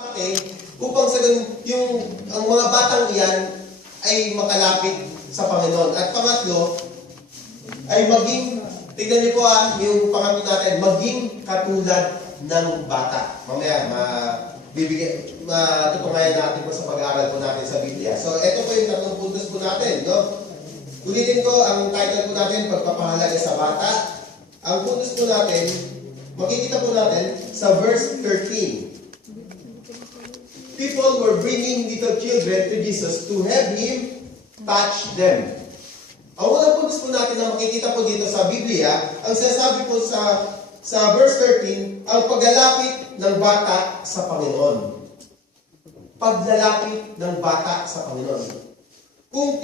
Okay, upang sa ang mga batang iyan ay makalapit sa Panginoon. At pangatlo, ay maging, tignan niyo po yung pangatlo natin, maging katulad ng bata. Mamaya, matutungayan natin po sa pag-aaral po natin sa Biblia. So, ito po yung tatlong puntos po natin, no? Ulitin ko, ang title po natin, pagpapahalaga sa bata. Ang puntos po natin, makikita po natin sa verse 13. People were bringing little children to Jesus to have Him touch them. Ang unang puntos po natin na makikita po dito sa Biblia, ang sinasabi po sa verse 13, ang paglalapit ng bata sa Panginoon. Paglalapit ng bata sa Panginoon. Kung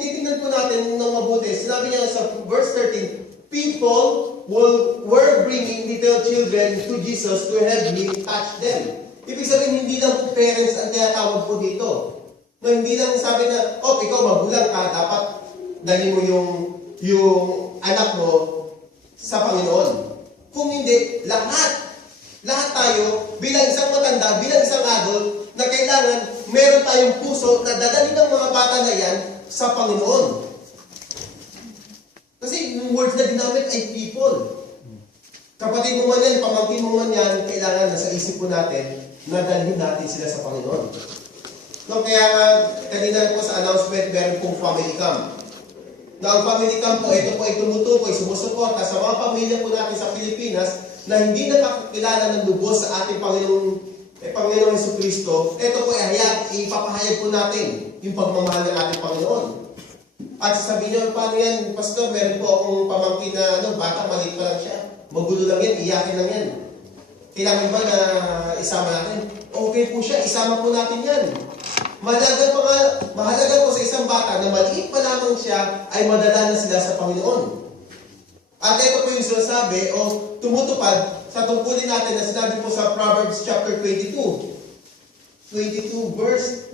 titingnan po natin ng mabuti, sinabi niya sa verse 13, people were bringing little children to Jesus to have Him touch them. Ibig sabihin, hindi lang po parents ang tinatawag po dito. No, hindi lang sabi na, ikaw magulang ka, dapat dali mo yung anak mo sa Panginoon. Kung hindi, lahat tayo, bilang isang matanda, bilang isang adult, na kailangan meron tayong puso na dadali ng mga bata na yan sa Panginoon. Kasi yung words na ginamit ay people. Kapatid mo man yan, pamangkin mo man yan, kailangan nasa isip po natin na dalhin natin sila sa Panginoon. No, kaya kanina po sa announcement, meron pong family camp. Na ang family camp po, ito po ay tumutukoy, sumusuporta sa mga pamilya po natin sa Pilipinas na hindi nakakilala ng lubos sa ating Panginoong Jesucristo. Ito po ay ipapahayag po natin yung pagmamahal ng ating Panginoon. At sasabihin nyo, paano yan, Pastor, meron po akong pamangkin na bata, maliit pa lang siya. Magulo lang yan, iyakin lang yan. Kailangan ba na isama natin? Okay po siya, isama po natin yan. Mahalaga po sa isang bata na maliit pa lamang siya ay madala na sila sa Panginoon. At ito po yung sinasabi o tumutupad sa tungkulin natin na sinabi po sa Proverbs chapter 22. 22 verse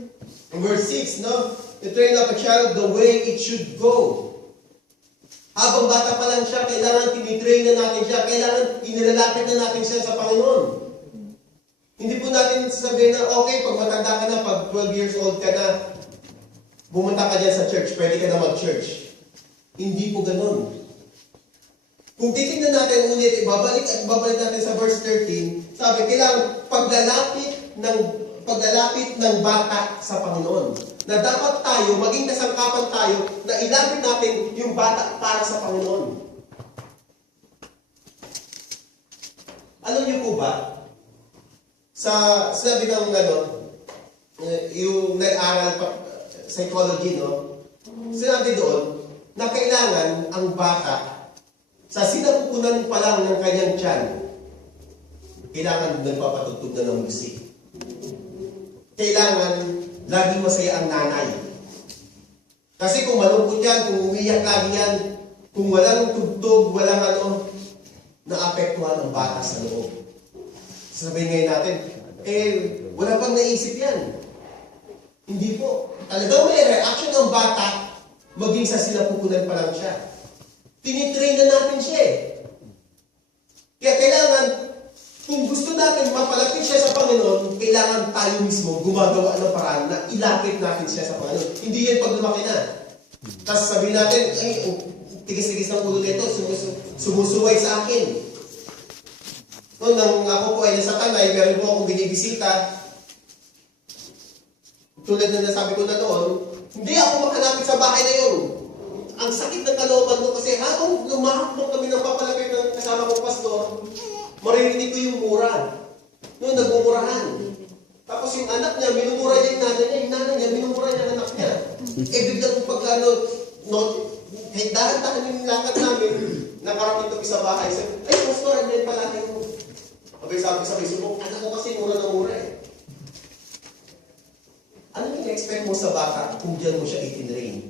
6, no? To train up a child the way it should go. Habang bata pa lang siya, kailangan tinitrain na natin siya, kailangan inilalapit na natin siya sa Panginoon. Hindi po natin sasabihin na, okay, pag matanda ka na, pag 12 years old ka na, bumunta ka dyan sa church, pwede ka na mag-church. Hindi po ganun. Kung titignan natin ulit, babalik natin sa verse 13, sabi, kailangan paglalapit ng bata sa Panginoon. Na dapat tayo, maging kasangkapan tayo, na ilapit natin yung bata para sa Panginoon. Alam niyo po ba, sabi ng yung nag-aral psychology, no? Sinabi doon, na kailangan ang bata, sa sinapupunan pa lang ng kanyang tiyan, kailangan nagpapatugtog na ng musik. Kailangan laging masaya ang nanay. Kasi kung malungkot yan, kung umiyak lagi yan, kung walang tugtog, walang naapektuhan ang bata sa loob. Sabihin ngayon natin, wala pang naisip yan. Hindi po. Talagang may reaction ng bata, maging sa sinapupunan pa lang siya. Tinitrain na natin siya eh. Kaya kailangan, kung gusto natin mapalapit siya sa Panginoon, kailangan tayo mismo gumagawa ng paraan na ilapit natin siya sa Panginoon. Hindi yan pag lumaki na. Tapos sabihin natin, tigis-tigis ng ulo nito, sumusuway sa akin. Noon, nang ako po ay nasa Tanay, meron po akong binibisita. Tulad na nasabi ko na noon, hindi ako makalapit sa bahay na yun. Ang sakit ng kalooban ko kasi habang lumahakbang kami ng papalapit ng kasama kong pastor, maririnig ko yung mura. Noon, nagmumurahan. Tapos yung anak niya, minumura niya yung nanay niya. Yung nanay niya, minumura niya ang anak niya. Biglang pagkano, dahan-dahan yung lakad namin, nakarating kami sa bahay. Sabi, pastor, andyan pala yung sabi sa Facebook, anak ko kasi mura na mura eh. Ano yung expect mo sa bata kung diyan mo siya itinrain?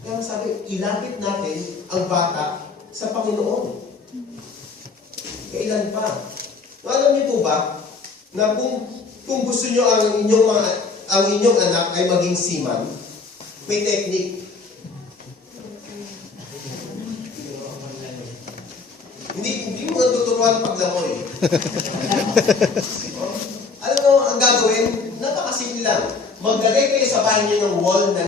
Kaya sabi, ilapit natin ang bata sa Panginoon. Kailan pa? Alam niyo po ba, na kung gusto niyo ang inyong anak ay maging seaman, may technique. Hindi mo 1 paglangoy. Alam mo, ang gagawin, napakasimple lang. Maglagay kayo sa bahay niyo ng wall na